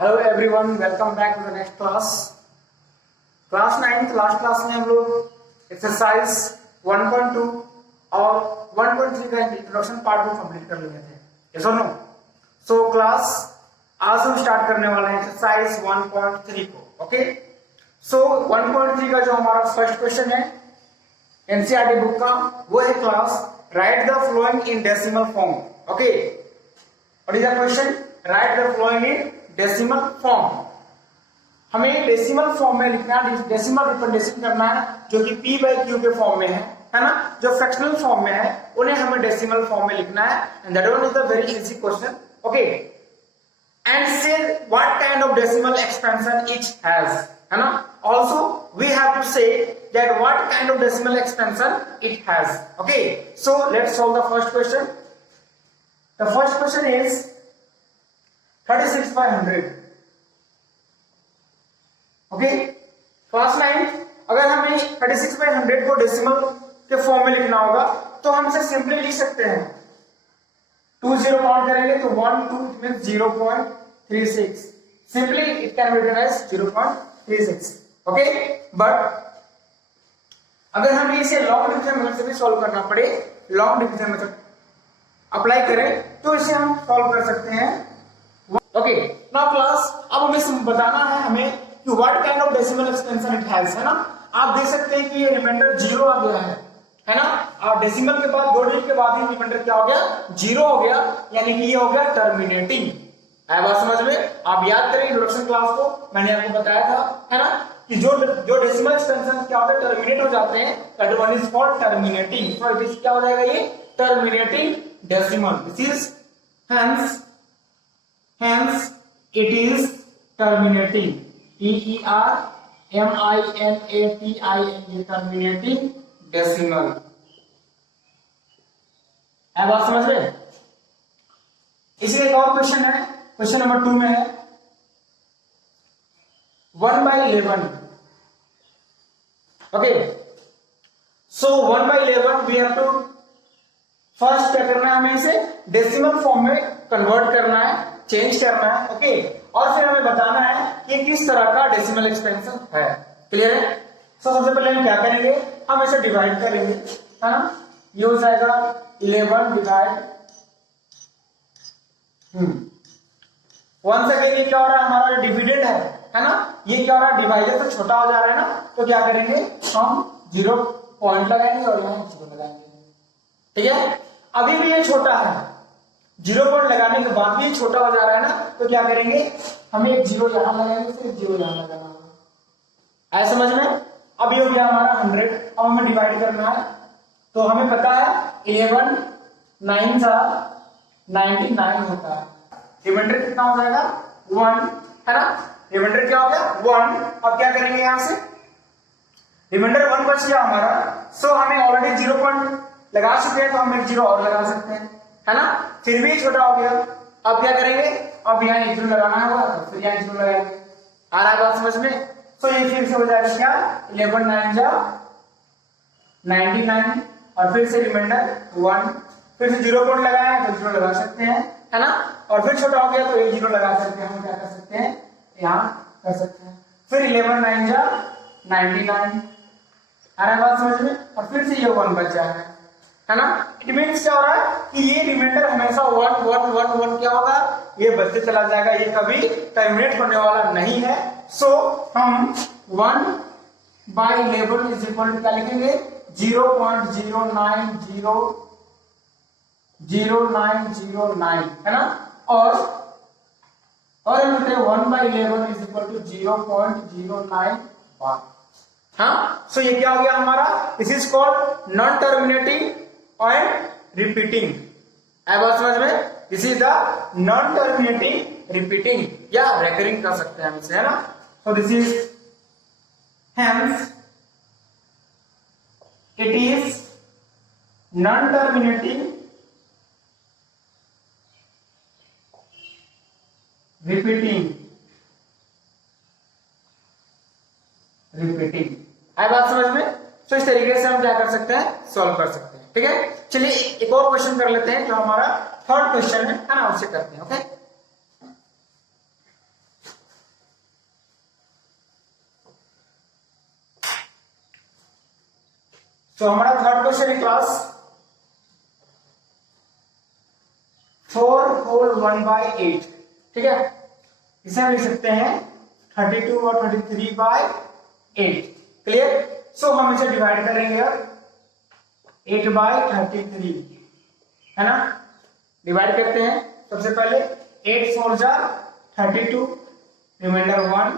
Hello everyone, welcome back to the next class. Class 9 last class में हम लोग exercise 1.2 और 1.3 का इंट्रोडक्शन पार्ट को कंप्लीट कर लिए थे। यस और नो? सो क्लास आज हम स्टार्ट करने वाले हैं एक्सरसाइज 1.3 को। ओके, सो 1.3 का जो हमारा फर्स्ट क्वेश्चन है एनसीईआरटी बुक का, वो है class write the following in decimal form. Okay, what is the question? Write the following in decimal form. हमें डेसिमल फॉर्म में लिखना है, डेसिमल रिप्रेजेंटेशन करना है जो कि p/q के फॉर्म में है ना। जो फ्रैक्शनल फॉर्म में है उन्हें हमें डेसिमल फॉर्म में लिखना है। And that one is the very easy question. Okay, and say what kind of decimal expansion each has, है ना। Also we have to say that what kind of decimal expansion it has. Okay, so let's solve the first question. The first question is 36/100। Okay, class 9 अगर हमें 36/100 को decimal के form में लिखना होगा तो हम इसे सिंपली लिख सकते हैं। 2 0 काउंट करेंगे तो 1 2 it means 0.36। Simply it can be written as 0.36। Okay, but अगर हमें इसे लॉन्ग डिवीजन मेथड से भी सॉल्व करना पड़े, लॉन्ग डिवीजन मेथड अप्लाई करें तो इसे हम सॉल्व कर सकते हैं। ओके, नाउ क्लास अब हमें बताना है हमें कि what kind of decimal expansion it has, है ना। आप देख सकते हैं कि ये रिमाइंडर 0 आ गया है ना। और डेसिमल के बाद 2 डिजिट के बाद ही रिमाइंडर क्या हो गया? 0 हो गया, यानी कि ये हो गया टर्मिनेटिंग। है बात समझ में? आप याद करें इंट्रोडक्शन क्लास को, मैंने आपको बताया था, है ना, कि जो डेसिमल एक्सपेंशन क्या होता है, टर्मिनेट हो जाते हैं, that one is called terminating. So it is क्या हो जाएगा? ये terminating decimal. This is hence it is terminating, terminating, terminating decimal। है बात समझ में? इसी एक और क्वेश्चन है, क्वेश्चन नंबर 2 में है 1/11। Okay, so 1/11 we have to first क्या करना है, हमें इसे डेसिमल फॉर्म में कन्वर्ट करना है, चेंज करना है। ओके, और फिर हमें बताना है कि किस तरह का डेसिमल एक्सपेंशन है। क्लियर है? सो सबसे पहले हम क्या करेंगे, हम इसे डिवाइड करेंगे, है ना। ये हो जाएगा 11 डिवाइड 1 से। ये क्या हो रहा है, हमारा डिविडेंड है ना। ये क्या हो रहा है, डिवाइडर तो छोटा हो जा रहा है ना, तो क्या करेंगे हम 0 पॉइंट लगाएंगे और यहाँ 0 लगाएंगे। ठीक है, अभी भी ये छोटा है, 0 पॉइंट लगाने के बाद भी छोटा हो जा रहा है ना, तो क्या करेंगे, हमें एक 0 यहां लगाएंगे, फिर 0 यहां लगाना होगा। ऐसा समझ में? अब ये हो गया हमारा 100। अब हमें डिवाइड करना है, तो हमें पता है 11 9 जा 99 होता है। रिमाइंडर कितना हो जाएगा? 1, है ना। रिमाइंडर क्या हो गया? 1। अब क्या करेंगे, यहां से रिमाइंडर 1 बच गया हमारा। सो हमें ऑलरेडी 0 पॉइंट लगा चुके हैं, तो हम एक 0 और लगा सकते हैं, है ना। फिर भी छोटा हो गया। अब क्या करेंगे, अब यहाँ 1 0 लगाना होगा, तो फिर यहाँ 1 0 लगाएंगे। आ रहा है बात समझ में? तो ये फिर से हो जाएगा क्या, 11 9 जा 99 और फिर से रिमाइंडर 1। फिर से 0 पॉइंट लगाया तो 0 लगा सकते हैं, है ना। और फिर छोटा हो गया तो 1 0 लगा सकते हैं। हम क्या कर सकते हैं, यहाँ कर सकते हैं। फिर 11 9 जा 99। आ रहा है बात समझ में? और फिर से ये 1 बच जा है ना। इट मीन्स क्या हो रहा है कि ये रिमाइंडर हमेशा 1 1 1 1 क्या होगा, ये बढ़ते चला जाएगा, ये कभी टर्मिनेट होने वाला नहीं है। सो हम 1/11 इज इक्वल टू क्या लिखेंगे, 0.0909, है ना। और हम लिखते हैं 1/11 इज इक्वल टू 0.091। हाँ, सो ये क्या हो गया हमारा, this is called non terminating और रिपीटिंग। है बात समझ में? This is the non terminating repeating, या रेकरिंग कर सकते हैं हम इसे, है ना। So this is hence it is non terminating repeating. है बात समझ में? तो इस तरीके से हम क्या कर सकते हैं, सॉल्व कर सकते हैं। ठीक है, चलिए एक और क्वेश्चन कर लेते हैं जो हमारा थर्ड क्वेश्चन है ना, उससे करते हैं। ओके, तो हमारा थर्ड क्वेश्चन है क्लास 4 होल 1/8, ठीक है, इसे हम लिख सकते हैं 32 और 33/8। क्लियर। सो हम इसे डिवाइड करेंगे अब 8/33, है ना। डिवाइड करते हैं सबसे पहले 8 4 जा 32, रिमाइंडर 1,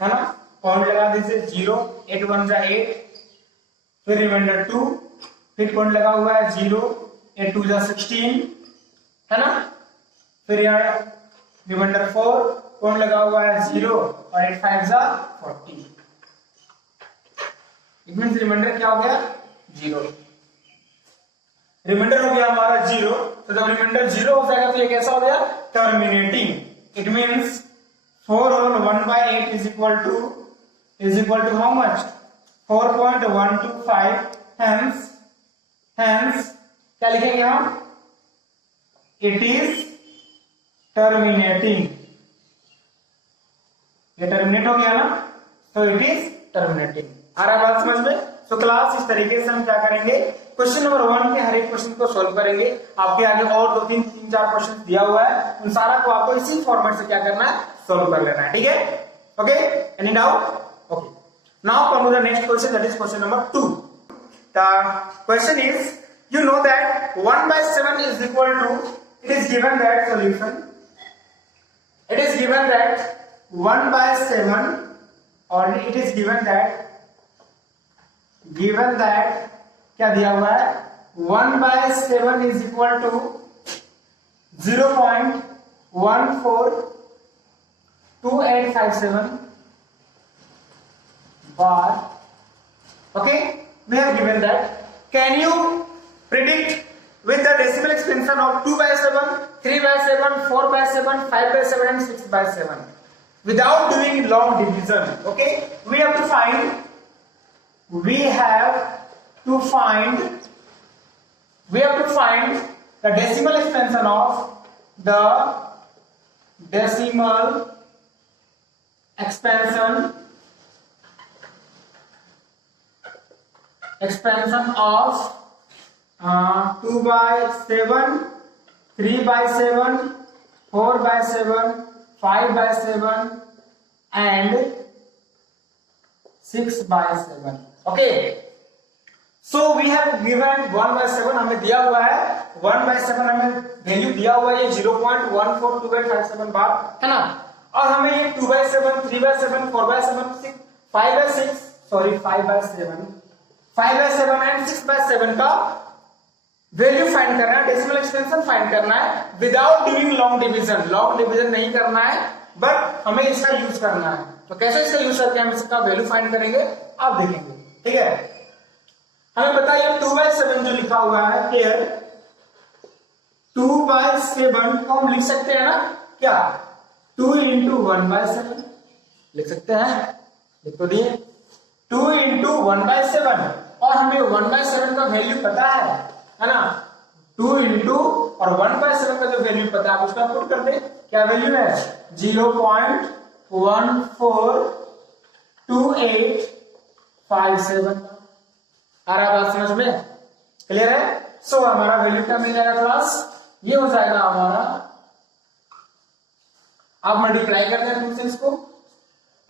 है ना, पॉइंट लगा दीजिए 0, 8 1 जा 8, फिर रिमाइंडर 2, फिर पॉइंट लगा हुआ है 0, 8 2 जा 16, है ना, फिर यहाँ रिमाइंडर 4, पॉइंट लगा हुआ है 0 और 8 5 जा 40। इट मींस रिमाइंडर क्या हो गया 0। रिमाइंडर हो गया हमारा 0, तो जब रिमाइंडर 0 हो जाएगा तो ये कैसा हो गया terminating. It means 4 whole 1/8 is equal to how much 4.125। Hence क्या लिखेंगे हम, इट इज टर्मिनेटिंग। ये टर्मिनेट हो गया ना, तो इट इज टर्मिनेटिंग। आ रहा है बात समझ में। तो क्लास इस तरीके से हम क्या करेंगे, क्वेश्चन नंबर 1 के हर एक क्वेश्चन को सॉल्व करेंगे। आपके आगे और 2 3 4 क्वेश्चन दिया हुआ है, उन सारा को आपको इसी फॉर्मेट से क्या करना है, सॉल्व कर लेना है, ठीक है। Okay, any doubt? Okay, now come to the next question, that is question number 2। The question is, you know that 1/7 is equal to, it is given that solution, it is given that 1/7, or it is given that क्या दिया हुआ है 1/7 is equal to 0.142857 bar. Okay, we have given that. Can you predict with the decimal expansion of 2/7, 3/7, 4/7, 5/7 and 6/7 without doing long division? Okay, we have to find the decimal expansion of expansion of 2/7, 3/7, 4/7, 5/7 and 6/7. Okay, so we have given 1/7 हमें दिया हुआ है, 1/7 हमें value दिया हुआ है 0.142857 बार, है ना। और हमें ये 2/7, 3/7, 4/7, 5/7 एंड 6/7 का वैल्यू फाइंड करना है, डेसिमल एक्सपेंशन फाइंड करना है without doing long division. Long division नहीं करना है, बट हमें इसका यूज करना है। तो कैसे इसका यूज करके हम इसका वैल्यू फाइंड करेंगे आप देखेंगे, ठीक है। हमें बताइए 2/7 जो लिखा हुआ है here, 2/7 को हम लिख सकते हैं ना, क्या 2 into 1/7 लिख सकते हैं, लिख तो दिए 2 into 1/7, और हमें 1/7 का वैल्यू पता है ना। 2 into और 1/7 का जो वैल्यू पता है आप उसका पुट कर दे, क्या वैल्यू है 0.142857। आ रहा बात समझ में, क्लियर है। सो हमारा वैल्यू क्या मिल जाएगा क्लास, ये हो जाएगा हमारा, आप मल्टीप्लाई करते हैं 2 से इसको,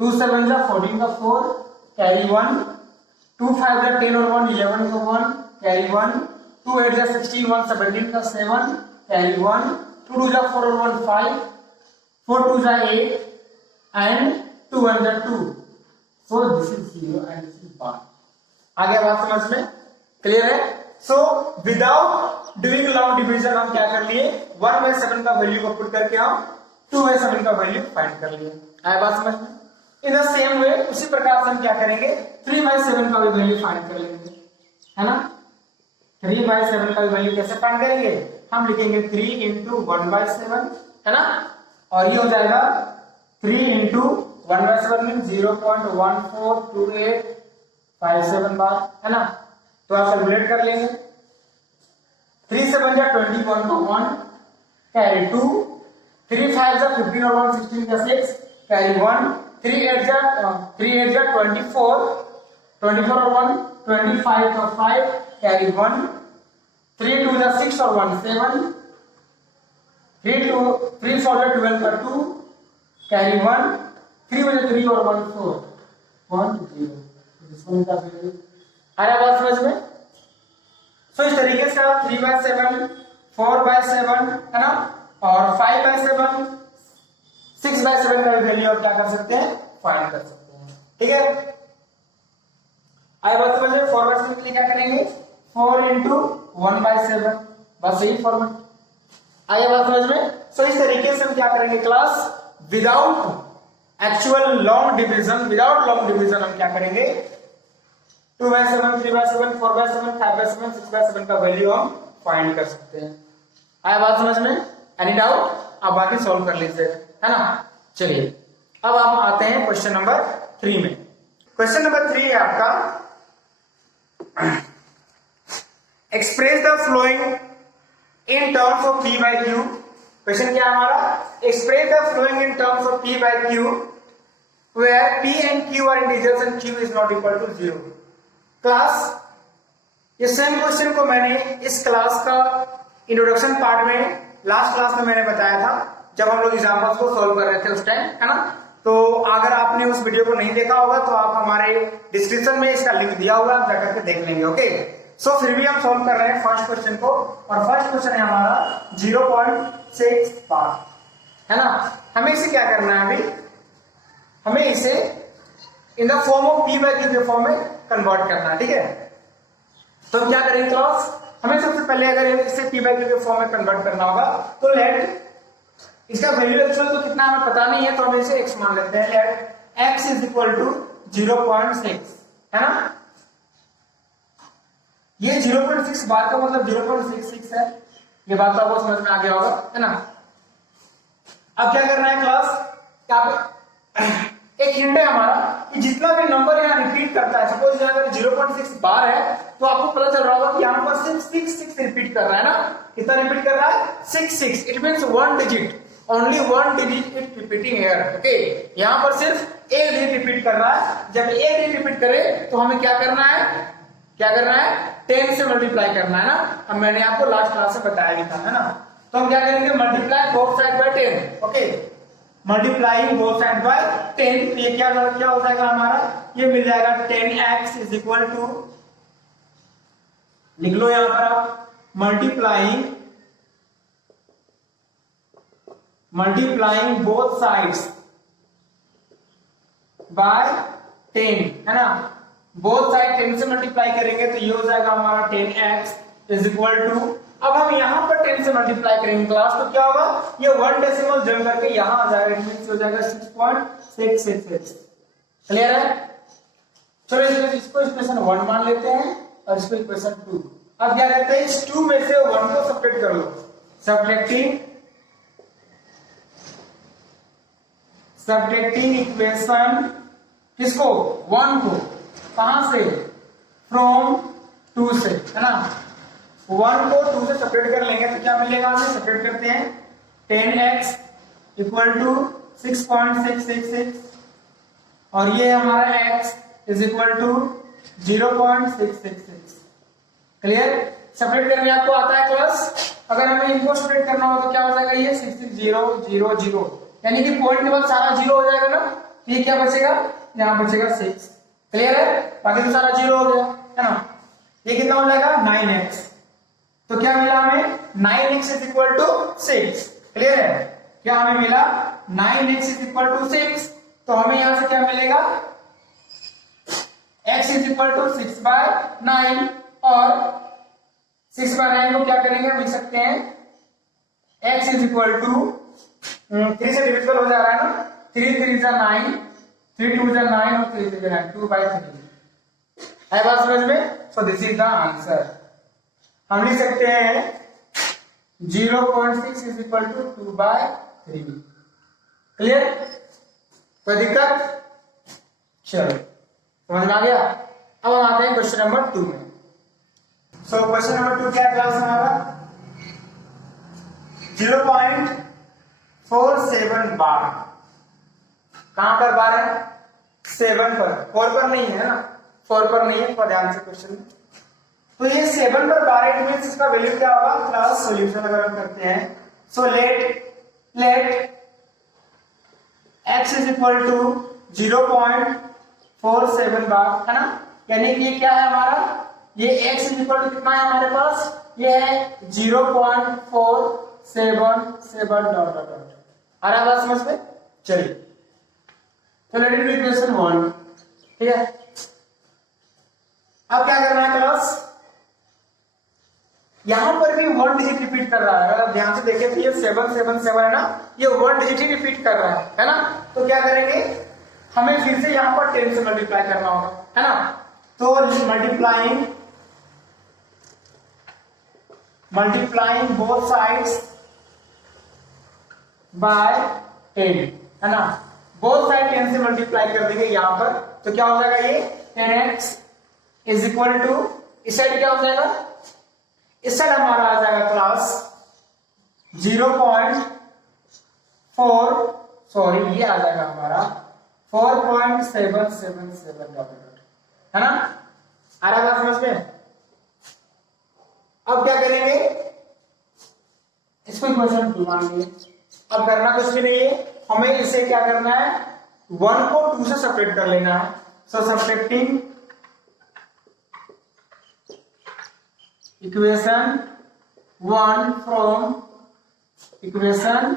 2 7 जा 14 का 4 कैरी 1, 2 5 जा 10 और 1 11 का 1 कैरी 1, 2 8 जा 16 1 17 का 7 कैरी 1, 2 2 जा 4 और 1 5, 4 2 जा 8 एंड 2 1 जा 2। So this is 0 and this is 1। आगे बात समझ में, क्लियर है। So without doing long division हम क्या कर लिए, 1/7 का वैल्यू को पुट करके हम 2/7 का वैल्यू फाइंड कर लिए। आया बात समझ में। इन द सेम वे उसी प्रकार से हम क्या करेंगे 3/7 का भी वैल्यू फाइंड कर लेंगे, है ना। 3/7 का भी वैल्यू कैसे फाइंड करेंगे, हम लिखेंगे 3 into 1/7, है ना, और ये हो जाएगा 3 into 1/7 मीन 0.142857 बार, है ना। तो आप कैलकुलेट कर लेंगे, 3 7 जा 21 का 1 कैरी 2, 3 5 जा 15 और 1 16 का 6 कैरी 1, 3 8 जा 24 24 और 1 25 और 5 कैरी 1, 3 2 जा 6 और 1 7, 3 4 जा 12 और 2 कैरी 1, 3 बजे 3 और 1 4 1 0। आया बात समझ में? सो इस तरीके से आप 3/7 4/7 है ना, और 5/7 6/7 का वैल्यू आप क्या कर सकते हैं, फाइंड कर सकते हैं। ठीक है, आया बात समझ में? 4/7 के लिए क्या करेंगे, 4 into 1/7, बस यही फॉर्मेट। आया बात समझ में? सो इस तरीके से हम क्या करेंगे class, without actual long division हम क्या करेंगे, 2/7 3/7 4/7 5/7 6/7 का वैल्यू हम फाइंड कर सकते हैं। आया बात समझ में? Any doubt? आप बाकी सॉल्व कर लीजिए, है ना। चलिए अब आप आते हैं क्वेश्चन नंबर 3 में। क्वेश्चन नंबर 3 है आपका, express the following in terms of P by Q। क्वेश्चन क्या है हमारा, express the following in terms of P by Q where P and Q are integers and Q is not equal to 0। Class ये same question को मैंने इस class का introduction part में लास्ट क्लास में मैंने बताया था, जब हम लोग एग्जाम्पल्स को सॉल्व कर रहे थे उस टाइम, है ना। तो अगर आपने उस वीडियो को नहीं देखा होगा तो आप हमारे डिस्क्रिप्शन में इसका लिंक दिया होगा, आप जाकर के देख लेंगे। ओके, सो फिर भी हम सॉल्व कर रहे हैं फर्स्ट क्वेश्चन को, और फर्स्ट क्वेश्चन है हमारा 0.6 बार, है ना। हमें इसे क्या करना है, अभी हमें इसे in the form of P by Q के फॉर्म में कन्वर्ट करना है। ठीक है, तो हम क्या करेंगे क्लास, हमें सबसे पहले अगर इसे P by Q के फॉर्म में कन्वर्ट करना होगा तो लेट इसका वैल्यू एक्चुअल तो कितना हमें पता नहीं है, तो हम इसे x मान लेते हैं। Let x is equal to 0.6, है ना। ये 0.6 बार का मतलब 0.66 है, ये बात तो आपको समझ में आ गया होगा, है ना। अब क्या करना है क्लास, एक हिंट है हमारा कि जितना भी नंबर यहाँ रिपीट करता है, सपोज अगर 0.6 बार है तो आपको पता चल रहा होगा कि यहाँ पर सिर्फ 6 रिपीट कर रहा है ना। कितना रिपीट कर रहा है, 6। It means 1 digit, only 1 digit it repeating here. Okay, यहाँ पर सिर्फ एक डिजिट रिपीट कर रहा है। जब एक डिजिट रिपीट करे तो हमें क्या करना है, 10 से मल्टीप्लाई करना है ना। अब मैंने आपको लास्ट क्लास में बताया भी था, है ना। तो हम क्या करेंगे, multiply both side by 10। Okay, multiplying both side by 10, ये क्या हो जाएगा हमारा, ये मिल जाएगा 10x इज इक्वल टू, लिख लो यहां पर आप, मल्टीप्लाइंग बोथ साइड्स बाय 10, है ना। बोथ साइड 10 से मल्टीप्लाई करेंगे तो ये हो जाएगा हमारा 10x इज इक्वल टू, अब हम यहां पर 10 से मल्टीप्लाई करेंगे क्लास, तो क्या होगा, ये 1 डेसिमल जम करके यहां आ जाएगा, इट हो जाएगा 6.666। क्लियर है? चलो इसको इक्वेशन 1 मान लेते हैं और इसको इक्वेशन 2। अब क्या करते हैं, इस 2 में से 1 को सब्ट्रैक्ट कर लो, सब्ट्रैक्टिंग इक्वेशन किसको, 1 को, कहां से, फ्रॉम 2 से, है ना। 1 को 2 से सेपरेट कर लेंगे तो क्या मिलेगा, हमें सेपरेट करते हैं, 10x इक्वल टू 6.666 और ये हमारा x is equal to 0.666। Clear? Separate करने आपको आता है क्लास, अगर हमें इनको सेपरेट करना हो तो क्या हो जाएगा, ये 66000, यानी कि पॉइंट के बाद सारा 0 हो जाएगा ना, ये क्या बचेगा, यहाँ बचेगा 6। क्लियर है? बाकी तो सारा 0 हो गया, है ना। ये कितना हो जाएगा, 9x, तो क्या मिला हमें, 9x is equal to 6। Clear है? क्या हमें मिला, 9x इज इक्वल टू 6, तो हमें यहां से क्या मिलेगा, x इज इक्वल टू 6/9, और 6/9 को क्या करेंगे, लिख सकते हैं x इज इक्वल टू 3 से डिविजिबल हो जा रहा है ना, 3 3 जा 9, 3 2 जा 9 और 3 3 जा 9, 2/3 है बात समझ में। So this is the answer. हम लिख सकते हैं 0.6 इज इक्वल टू 2/3। क्लियर? कोई दिक्कत? चलो समझ में आ गया। अब हम आते हैं क्वेश्चन नंबर 2 में। सो क्वेश्चन नंबर 2 क्या क्लास हमारा, 0.47 बार, कहां पर बार है, 7 पर, 4 पर नहीं है ना, 4 पर नहीं है, ध्यान से क्वेश्चन। तो ये 7 पर 12 मीन्स इसका वैल्यू क्या होगा क्लास सॉल्यूशन अगर हम करते हैं। So let x is equal to 0.47 bar, है ना, यानी कि ये क्या है हमारा, ये x इज इक्वल टू कितना है हमारे पास, ये है 0.477 डॉट डॉट डॉट। आ रहा है बात समझ में? चलिए तो लेट इट बी इक्वेशन 1, ठीक है। अब क्या करना है क्लास, यहां पर भी 1 डिजिट रिपीट कर रहा है, अगर आप ध्यान से देखें तो ये 777 है ना, ये 1 डिजिट ही रिपीट कर रहा है ना। तो क्या करेंगे, हमें फिर से यहां पर 10 से मल्टीप्लाई करना होगा, है ना। तो मल्टीप्लाइंग बोथ साइड्स बाय 10, है ना, बोथ साइड 10 से मल्टीप्लाई कर देंगे यहां पर। तो क्या हो जाएगा, ये 10x इज इक्वल टू, इस साइड क्या हो जाएगा, इस साइड हमारा आ जाएगा क्लास 0.4, सॉरी ये आ जाएगा हमारा 4.777, है ना। आ रहा है समझ में? अब क्या करेंगे, इसको क्वेश्चन 2 मान लिए। अब करना कुछ भी नहीं है, हमें इसे क्या करना है, 1 को 2 से सेपरेट कर लेना है। So subtracting equation 1 from equation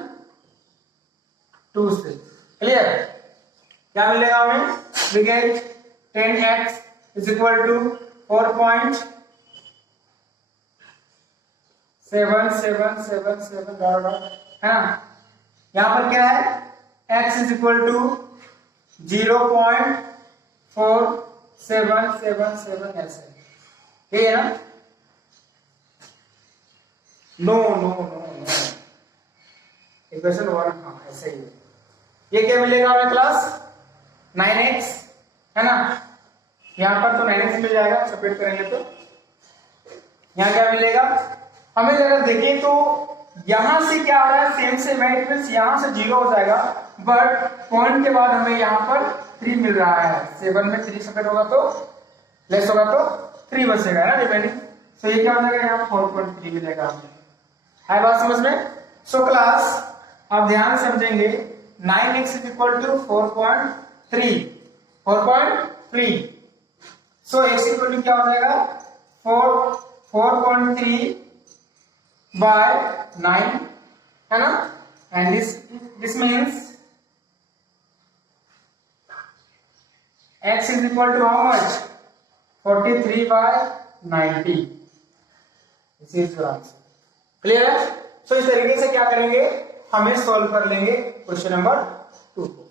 2 से, क्लियर। क्या मिलेगा हमें, we get 10x is equal to 4.7777 है ना। यहां पर क्या है, x इज इक्वल टू 0.4777 ऐसे, ठीक है ना। नो इक्वेशन 1, हाँ ऐसे ही। ये क्या मिलेगा हमें क्लास, 9x, है ना। यहां पर तो 9x मिल जाएगा, सेपरेट करेंगे तो यहां क्या मिलेगा हमें, अगर देखें तो यहां से क्या आ रहा है, सेम से राइट मींस यहां से 0 हो जाएगा, बट पॉइंट के बाद हमें यहां पर 3 मिल रहा है। 7 में 3 सेपरेट होगा तो लेस होगा तो 3 बचेगा ना रिमेनिंग। तो ये क्या हो जाएगा, यहाँ 4.3 मिलेगा हमें। है बात समझ में? सो क्लास आप ध्यान से समझेंगे, 9x is equal to 4.3। So x equal to क्या हो जाएगा, 4.3 बाय 9, है ना। And this means x is equal to how much, 43 by 90। This is your answer, clear है। सो इस तरीके से क्या करेंगे, हमें सॉल्व कर लेंगे क्वेश्चन नंबर 2 को।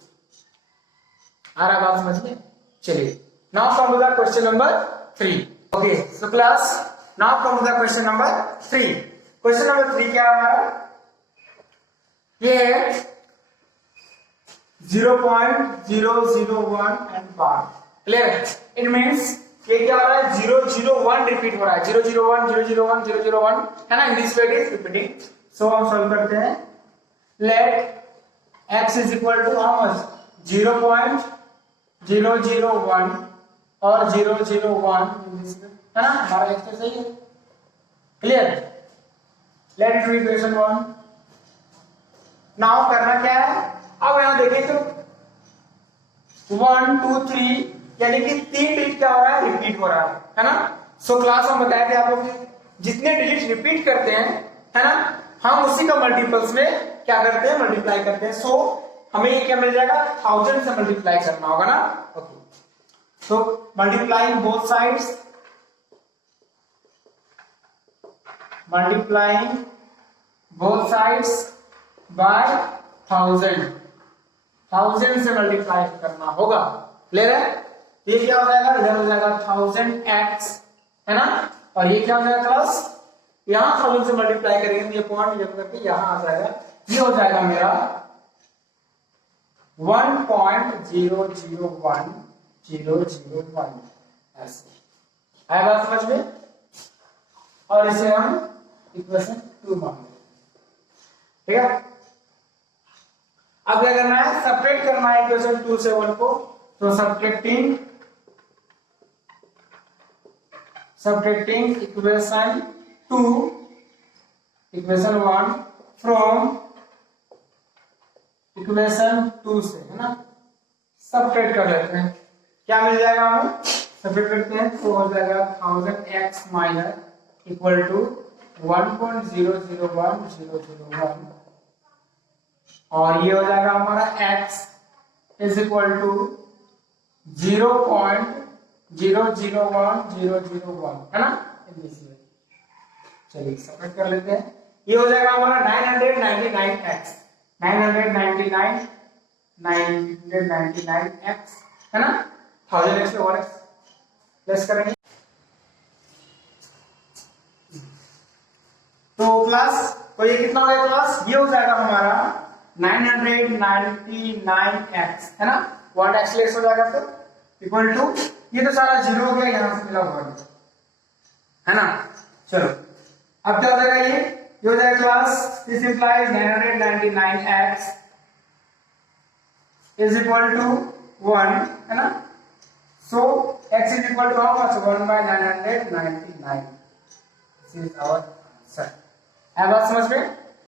आ रहा बात समझ में? चलिए now come to the question number 3। Okay so class now come to the question number 3। Question number 3 क्या है हमारा, ये है 0.001 एंड बार, क्लियर है। इट मींस ये क्या हो रहा है, 001 रिपीट हो रहा है, 001 001 001, है ना। This wait is repeating. So हम सॉल्व करते हैं। Let x is equal to how much, 0.001 और 001, है ना, हमारा x तो सही है, clear. Let it be equation 1। Now करना क्या है, अब यहां देखें तो 1 2 3 यानी कि 3 डिजिट क्या हो रहा है, रिपीट हो रहा है ना। सो क्लास हम बताए थे आपको कि जितने डिजिट रिपीट करते हैं, है ना, हम उसी का मल्टीपल्स में क्या करते हैं, मल्टीप्लाई करते हैं। सो हमें ये क्या मिल जाएगा, 1000 से मल्टीप्लाई करना होगा ना। Okay so multiplying both sides, by 1000 से मल्टीप्लाई करना होगा, क्लियर है। ये क्या हो जाएगा, इधर हो जाएगा 1000x, है ना, और ये क्या हो जाएगा क्लास, यहां 1000 से मल्टीप्लाई करेंगे, ये पॉइंट ये करके यहां आ जाएगा, ये हो जाएगा मेरा 1.001001 ऐसे। है बात समझ में? और इसे हम इक्वेशन 2 मान लेंगे, ठीक है। अब क्या करना है, सेपरेट करना है इक्वेशन 2 से 1 को। तो subtracting subtracting equation 2 equation 1 from equation 2 से, है ना, सबट्रैक्ट कर लेते हैं। क्या मिल जाएगा हमें, सबट्रैक्ट करते हैं तो हो जाएगा 1000x माइनस इक्वल टू 1.001001 और ये हो जाएगा हमारा x इज इक्वल टू 0.001001, है ना। चलिए सबट्रैक्ट कर लेते हैं। ये हो जाएगा हमारा 999x 999x, है ना। 1000x से 1x लेस करेंगे तो क्लास, तो ये कितना हो गया क्लास, ये हो जाएगा हमारा 999x, है ना। 1x लेस हो जाएगा तो इक्वल टू, ये तो सारा जीरो हो गया, यहां से मिला हुआ है ना। चलो अब क्या हो जाएगा, ये हो जाएगा class, this implies 999x is equal to 1, है ना। So x is equal to how much, 1/999। This is our answer. है बात समझ में।